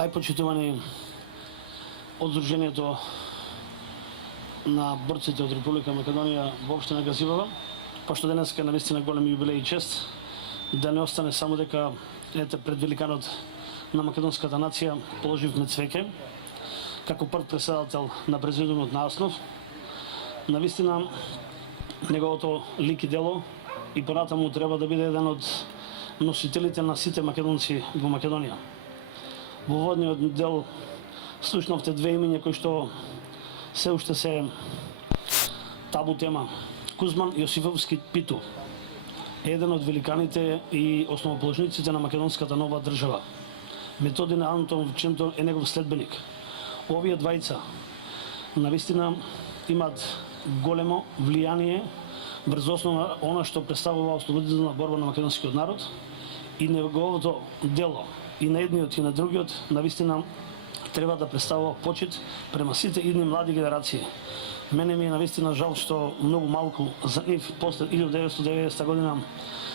Најпочитувани од Сдруженијето на борците од Република Македонија во општина Газивова, пошто денеска е навистина голем јубилеј и чест, да не остане само дека пред великанот на македонската нација положивме цвеќе како прв претседател на президиумот на АСНОВ. Навистина неговото лик и дело и понатаму треба да биде еден од носителите на сите македонци во Македонија. Во водниот дел слушнавте две имиња кои што се уште се табу тема. Кузман Јосифовски Питу, еден од великаните и основоположниците на македонската нова држава. Методин Антонов е негов следбеник. Овие двајца навистина имаат големо влијание врз основа она што представува ослободителна борба на македонскиот народ и неговото дело и на едниот и на другиот навистина треба да представува почит према сите идни млади генерации. Мене ми е навистина жал што многу малку за нив после 1990 година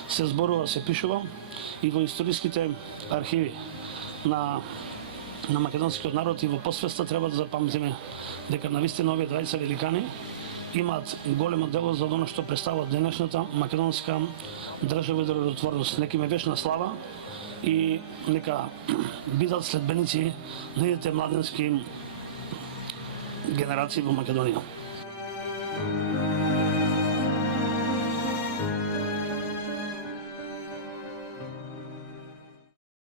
се зборува, се пишува и во историските архиви на македонскиот народ и во посвеста треба да запамтиме дека навистина овие двајца великани имаат големо дело за оно што представува денешната македонска држава и державотворност. Нека им е вечна слава и нека бидат следбеници на идните младенски генерации во Македонија.